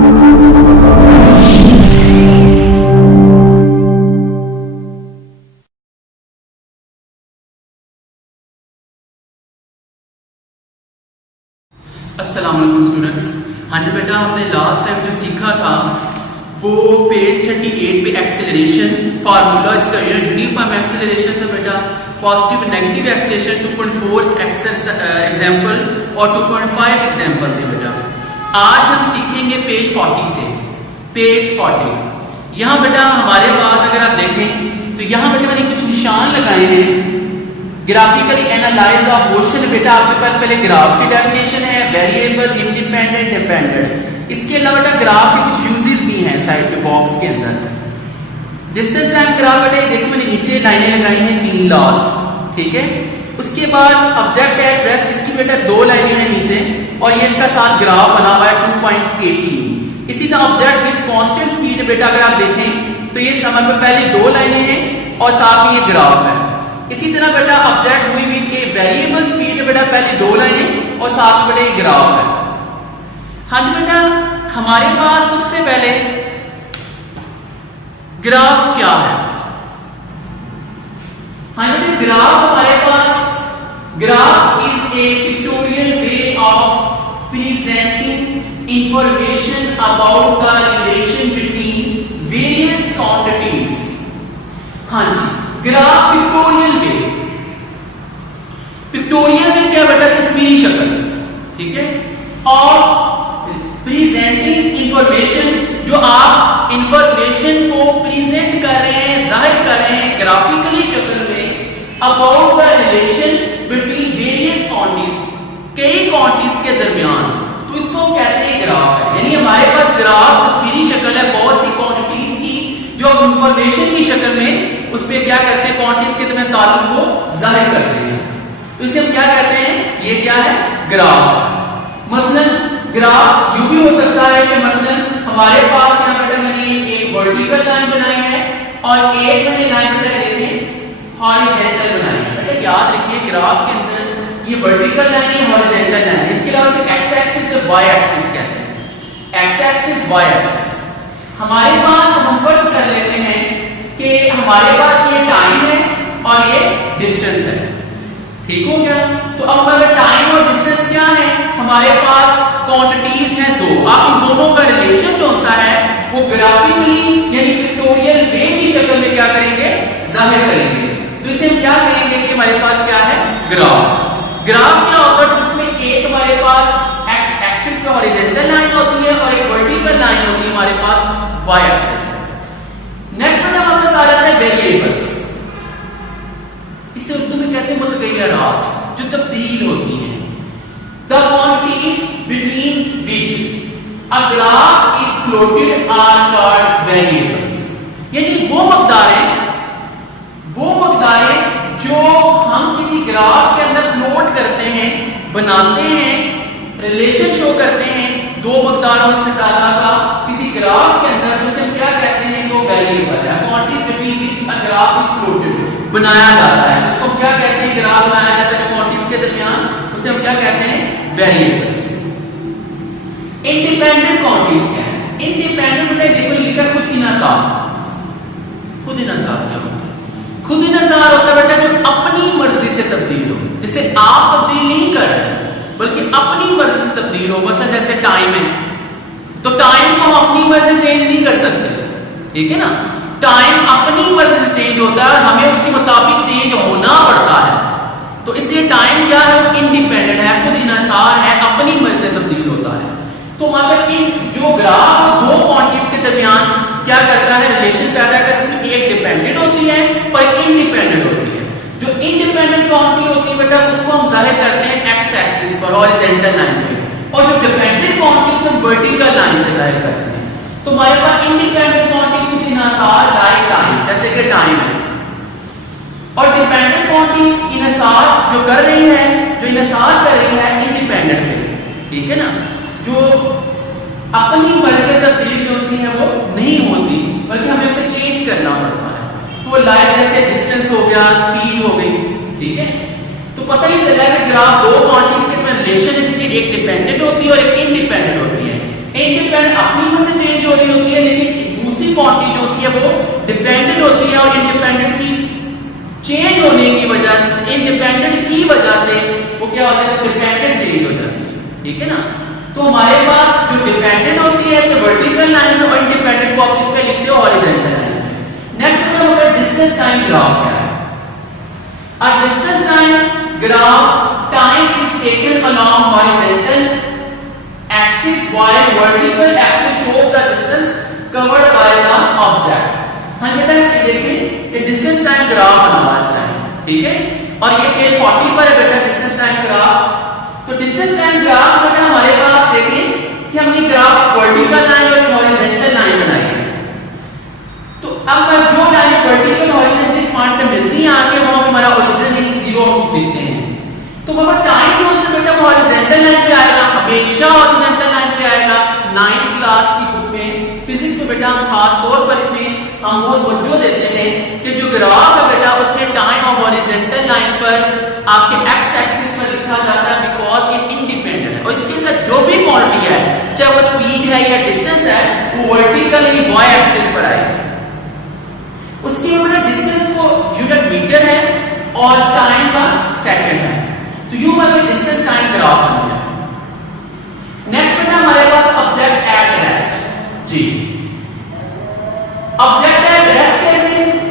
अस्सलाम वालेकुम स्टूडेंट्स। हाँ जी बेटा, हमने लास्ट टाइम जो सीखा था वो पेज 38 पे एक्सेलरेशन फार्मूला, इसका यूनिफॉर्म एक्सेलरेशन था बेटा। पॉजिटिव नेगेटिव एक्सेलरेशन 2.4 एग्जाम्पल और 2.5 एग्जाम्पल थे बेटा। आज हम सीखेंगे पेज 40 से। पेज 40 यहाँ बेटा हमारे पास अगर आप देखें तो यहाँ बेटा मैंने कुछ निशान लगाए हैं। ग्राफिकली एनालाइज ऑफ मोशन बेटा आपके पास पहले ग्राफ की डेफिनेशन है, वेरिएबल, इंडिपेंडेंट, डिपेंडेंट। इसके अलावा बेटा ग्राफ के कुछ यूजेस भी हैं साइड पे बॉक्स के अंदर। डिस्टेंस टाइम ग्राफ बेटा देखो मैंने नीचे लाइनें लगाई हैं 3 लास्ट, ठीक है। उसके बाद ऑब्जेक्ट है ट्रेस, इसकी बेटा 2 लाइनें हैं नीचे और ये इसका साथ ग्राफ बना हुआ है 2.18। इसी तरह ऑब्जेक्ट विद कांस्टेंट स्पीड बेटा अगर आप देखें तो ये समय पे पहले 2 लाइनें हैं और साथ में ये ग्राफ है। इसी तरह बेटा object moving with a variable speed बेटा पहले 2 लाइनें और साथ में बेटा ग्राफ है। हाँ जी बेटा, हमारे पास सबसे पहले ग्राफ क्या है? हाँ बेटा, ग्राफ हमारे पास graph is a pictorial way of presenting information about the relation between various quantities. हाँ जी, ग्राफ पिक्टोरियल में, पिक्टोरियल में क्या बेटा तस्वीरी शक्ल, ठीक है, ऑफ प्रेजेंटिंग इंफॉर्मेशन, जो आप इंफॉर्मेशन को प्रेजेंट कर रहे हैं, जाहिर कर रहे हैं ग्राफिकली शक्ल में about the relation between various quantities, कई क्वांटिटीज के दरमियान, तो इसको कहते हैं ग्राफ है। यानी हमारे पास ग्राफ तस्वीरी शक्ल है बहुत सी क्वांटिटीज की जो इंफॉर्मेशन की शक्ल में उस पे क्या करते हैं क्वांटिटीज के दरमियान ताल्लुक को जाहिर करते हैं। तो इसे हम क्या कहते हैं? ये क्या है? ग्राफ। मसलन ग्राफ यूं भी हो सकता है कि मसलन हमारे पास यहाँ बेटा मैंने एक वर्टिकल लाइन बनाई है और एक मैंने लाइन बेटा देखें हॉरिजॉन्टल बनाई है। बेटा याद रखिए ग्राफ के अंदर ये वर्टिकल लाइन है, हॉरिजॉन्टल लाइन है। इसके अलावा सिर्फ एक्स एक्सिस और वाई एक्सिस कहते हैं, एक्स एक्सिस वाई एक्सिस। हमारे पास हम फर्ज कर लेते हैं कि हमारे पास ये टाइम है और ये डिस्टेंस है, ठीक हो गया। तो अब अगर टाइम और डिस्टेंस क्या है, हमारे पास क्वांटिटीज हैं 2। आप इन दोनों का रिलेशन कौन सा है वो ग्राफिकली यानी पिक्टोरियल वे की शक्ल में क्या करेंगे? जाहिर करेंगे। तो इसे हम क्या करेंगे कि हमारे पास क्या है? ग्राफ। ग्राफ क्या होगा? तो इसमें एक हमारे पास एक्स एक्सिस पे हॉरिजॉन्टल लाइन होती है और एक वर्टिकल लाइन होती है हमारे पास वाई एक्सिस। नेक्स्ट में हमारे पास आ जाता है वेरिएबल्स। इसे उर्दू में कहते हैं मुतगय्यरात, जो तब्दील होती हैं। The quantities between which a graph is plotted are called variables. यानी वो मकदारें जो हम किसी ग्राफ के अंदर प्लॉट करते हैं, बनाते हैं, रिलेशन शो करते हैं 2 मकदारों से ज्यादा का किसी ग्राफ के अंदर, तो उसे हम क्या कहते हैं? वो वेरिएबल है। Quantities between which a graph is plotted बनाया जाता है, उसको हम क्या कहते हैं? ग्राफ बनाया जाता है क्वांटिटीज के दरमियान, उसे हम क्या कहते हैं? वेरिएबल्स। इंडिपेंडेंट क्वांटिटीज क्या है? इंडिपेंडेंट में देखो लिखा खुद इनसार। खुद इनसार क्या होता है? खुद इनसार होता है बेटा जो अपनी मर्जी से तब्दील हो, जिसे आप तब्दील नहीं कर रहे बल्कि अपनी मर्जी से तब्दील हो। मसलन जैसे टाइम है, तो टाइम को हम अपनी मर्जी से चेंज नहीं कर सकते, ठीक है ना। टाइम अपनी मर्जी से चेंज होता है, हमें उसके मुताबिक चेंज होना पड़ता है। तो इसलिए टाइम क्या है? इंडिपेंडेंट है, खुद इनसार है, अपनी मर्जी से तब्दील होता है। तो वहां पर जो ग्राफ 2 क्वांटिटीज के दरमियान क्या करता है? रिलेशन पैदा करता है। इसमें एक डिपेंडेंट होती है और एक इंडिपेंडेंट होती है। जो इंडिपेंडेंट क्वांटिटी होती है बेटा उसको हम जाहिर करते हैं एक्स एक्सिस पर हॉरिजॉन्टल लाइन पे, और जो डिपेंडेंट क्वांटिटी हम वर्टिकल लाइन पे जाहिर करते हैं। तो हमारे पास इंडिपेंडेंट क्वांटिटी इनसार लाइक टाइम, जैसे कि टाइम है, और डिपेंडेंट क्वांटिटी इनसार जो कर रही है, जो इनसार कर रही है इंडिपेंडेंट पे, ठीक है ना। जो अपनी मर्जी से तब्दील जो सी है वो नहीं होती बल्कि हमें उसे चेंज करना पड़ता है। तो वो लाइक जैसे डिस्टेंस हो गया, स्पीड हो गई, ठीक है। तो पता ही चला कि ग्राफ 2 क्वांटिटीज के रिलेशन है जिसकी एक डिपेंडेंट होती है और एक इंडिपेंडेंट होती है। इंडिपेंडेंट अपनी डिपेंडेंट होती है और इंडिपेंडेंट की चेंज होने की वजह से, इंडिपेंडेंट की वजह से वो क्या होता है, डिपेंडेंट चेंज हो जाती है, ठीक है ना। तो हमारे पास जो डिपेंडेंट होती है इसे वर्टिकल लाइन में और इंडिपेंडेंट को आप किस पे लिखते हो, हॉरिजॉन्टल लाइन पे। नेक्स्ट होता है डिस्टेंस टाइम ग्राफ क्या है। A distance time graph, time is taken along horizontal axis while vertical axis shows the distance covered by the object। हाँ बेटा ये देखिए ये डिस्टेंस टाइम ग्राफ बना हुआ है, ठीक है, और ये पेज 40 पर है बेटा डिस्टेंस टाइम ग्राफ। तो डिस्टेंस टाइम ग्राफ बेटा हमारे पास देखिए कि हमने ग्राफ वर्टिकल लाइन और हॉरिजॉन्टल लाइन बनाई है। तो अब जो लाइन वर्टिकल हॉरिजॉन्टल जिस पॉइंट पे मिलती है आगे वहां पे हमारा ओरिजिन 0 लिखते हैं। तो बाबा टाइम कौन से बेटा हॉरिजॉन्टल लाइन पे आएगा, हमेशा हॉरिजॉन्टल लाइन पे आएगा। 9th क्लास की बुक में फिजिक्स में बेटा हम खास तौर पर इसमें हम बहुत तवज्जो देते हैं कि जो ग्राफ है बेटा उसमें टाइम और हॉरिजॉन्टल लाइन पर आपके एक्स एक्सिस पर लिखा जाता है बिकॉज ये इंडिपेंडेंट है और इसके साथ जो भी क्वांटिटी है चाहे वो स्पीड है या डिस्टेंस है वो वर्टिकली वाई एक्सिस पर आएगी। उसके ऊपर डिस्टेंस को यूनिट मीटर है और टाइम का सेकंड है। तो यू वाला डिस्टेंस टाइम ग्राफ बन गया। नेक्स्ट बेटा हमारे पास ऑब्जेक्ट एट रेस्ट। जी ऑब्जेक्ट एट रेस्ट कैसे,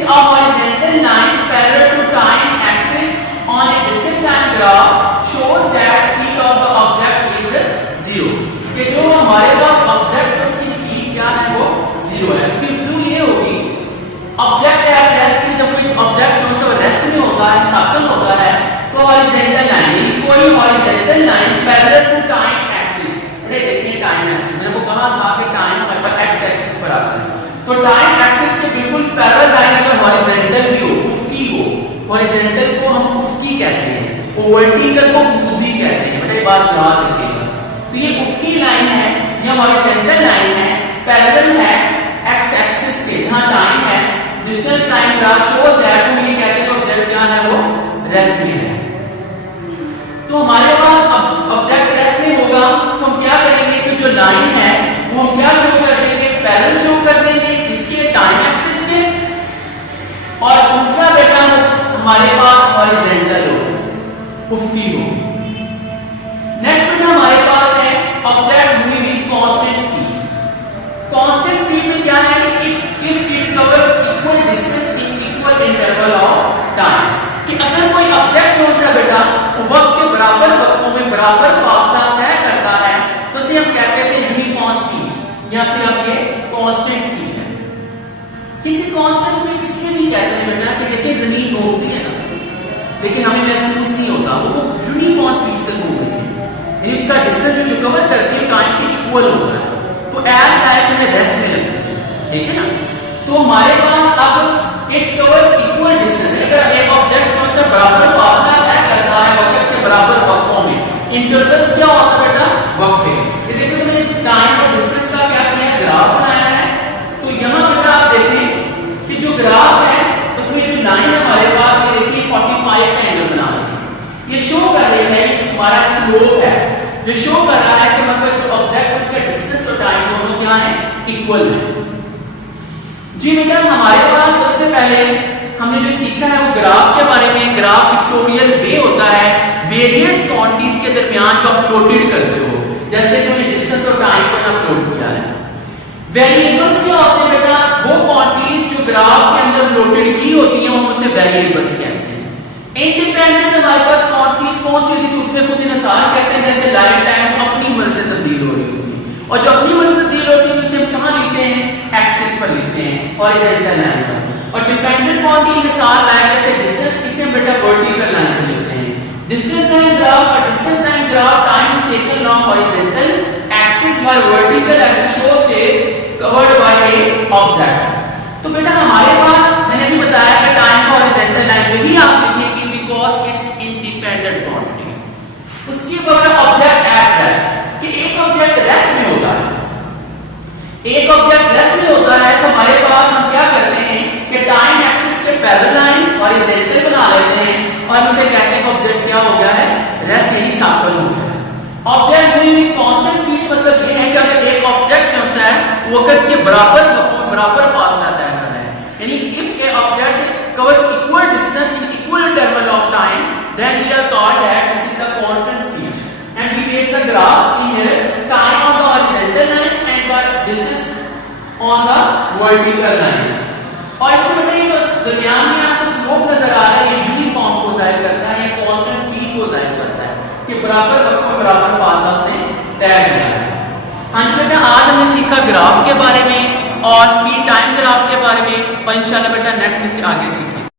a horizontal line parallel to time axis on a distance time graph shows that speed of the object is 0। कि जो हमारे पास ऑब्जेक्ट उसकी स्पीड क्या है वो 0 है। इसकी क्यों ये होगी, ऑब्जेक्ट एट रेस्ट में जब कोई ऑब्जेक्ट जो है रेस्ट में होता है, साकल होता है, तो हॉरिजॉन्टल लाइन कोई horizontal line parallel to time axis. देखिए टाइम एक्सिस मैंने को कहा था कि टाइम हमारे पास एक्स एक्सिस पर आता है, तो टाइम एक्सिस के बिल्कुल पैरेलल लाइन अगर हॉरिजॉन्टल भी हो, उफकी हो, हॉरिजॉन्टल को हम उफकी कहते हैं, वर्टिकल को ऊर्ध्वी कहते हैं, बेटा ये बात याद रखिएगा। तो ये उफकी लाइन है या हॉरिजॉन्टल लाइन है, पैरेलल है एक्स एक्सिस के जहां टाइम है, distance time graph shows that हम ये कहते हैं ऑब्जेक्ट क्या है वो रेस्ट में है। तो हमारे पास ऑब्जेक्ट रेस्ट में होगा तो हम क्या करेंगे कि जो लाइन है वो हम क्या शो कर देंगे, पैरेलल शो कर देंगे इसके टाइम एक्सिस के, और दूसरा बेटा हमारे पास हॉरिजॉन्टल होगा, उफकी होगी। नेक्स्ट बेटा हमारे पास है object moving with constant speed. Constant speed में क्या है कि if it covers equal distance in equal interval of time, कि अगर कोई ऑब्जेक्ट जो है बेटा वक्त के बराबर वक्तों में बराबर फासला तय करता है तो उसे हम कहते हैं यूनिफॉर्म स्पीड या फिर आपके कांस्टेंट स्पीड है। किसी कांस्टेंट स्पीड किसके भी कहते हैं बेटा कि देखिए जमीन घूमती है ना, लेकिन हमें महसूस नहीं होता, वो यूनिफॉर्म स्पीड से घूम रही है, यानी उसका डिस्टेंस जो कवर करती है टाइम के इक्वल होता है, तो एज टाइम में रेस्ट में लगती है, ठीक है ना। तो हमारे पास अब एक कवर्स इक्वल डिस्टेंस है, अगर एक ऑब्जेक्ट जो से बराबर फासला तय करता है वक्त के बराबर वक्फों में, इंटरवल्स क्या होता है बेटा वक्फे। ये देखो मैंने टाइम और डिस्टेंस का क्या किया है, ग्राफ बनाया है। तो यहां बेटा आप देखें कि जो ग्राफ है उसमें जो लाइन हमारे पास ये देखिए 45 का एंगल बना रही है, ये शो कर रही है इस हमारा स्लोप है जो शो कर रहा है कि मतलब जो ऑब्जेक्ट उसके डिस्टेंस और टाइम दोनों क्या है इक्वल है। जी बेटा हमारे पास सबसे पहले हमने जो सीखा है वो ग्राफ के बारे में। ग्राफ पिक्टोरियल वे होता है वेरियस क्वांटिटीज के दरमियान जो आप प्लॉटेड करते हो, जैसे कि हमने डिस्टेंस और टाइम को यहाँ प्लॉट किया है। वेरिएबल्स क्या होते हैं बेटा, वो क्वांटिटीज जो ग्राफ के अंदर प्लॉटेड की होती हैं हम उसे वेरिएबल्स कहते हैं। इंडिपेंडेंट हमारे पास क्वांटिटीज कौन सी होती है, उसमें खुद इंसार कहते हैं, जैसे लाइफ टाइम अपनी मर्जी से तब्दील हो रही होती है, और जो अपनी मर्जी से तब्दील होती है उसे हम कहां लिखते हैं, एक्सिस पर लिखते हैं, हॉरिजॉन्टल लाइन पर। और डिपेंडेंट क्वांटिटी मिसाल लाइक जैसे डिस्टेंस, इसे हम बेटा वर्टिकल लाइन पर लिखते हैं। डिस्टेंस टाइम ग्राफ और distance time graph time is taken along horizontal axis while vertical axis shows is covered by a object। तो बेटा हमारे पास मैंने अभी बताया कि टाइम को हॉरिजॉन्टल लाइन पे ही आप लिखेंगे बिकॉज़ इट्स इंडिपेंडेंट क्वांटिटी। उसके बाद ऑब्जेक्ट एट रेस्ट, कि एक ऑब्जेक्ट रेस्ट में होता है, एक ऑब्जेक्ट रेस्ट में होता है तो हमारे पास हम क्या करते हैं कि टाइम एक्सिस के पैरेलल लाइन हॉरिजॉन्टल बना लेते हैं और उसे कहते हैं ऑब्जेक्ट क्या हो गया है, रेस्ट यानी सर्कल हो गया है। Object moving with constant speed मतलब ये है कि अगर एक ऑब्जेक्ट जो है वक्त के बराबर फासला तय कर रहा है, यानी covers equal distance in equal interval of time, then we are called that this is the constant speed. And we base the graph in here, time on the horizontal line and the distance on the vertical line. और इसमें बेटा ये दरमियान में आपको slope नजर आ रहा है, ये यूनिफॉर्म को जाहिर करता है, कांस्टेंट स्पीड को जाहिर करता है कि बराबर वक्त में बराबर फासला उसने तय किया है। हाँ जी बेटा, आज हमने सीखा ग्राफ के बारे में और स्पीड टाइम ग्राफ के बारे में, और इंशाल्लाह बेटा नेक्स्ट में से आगे सीखेंगे।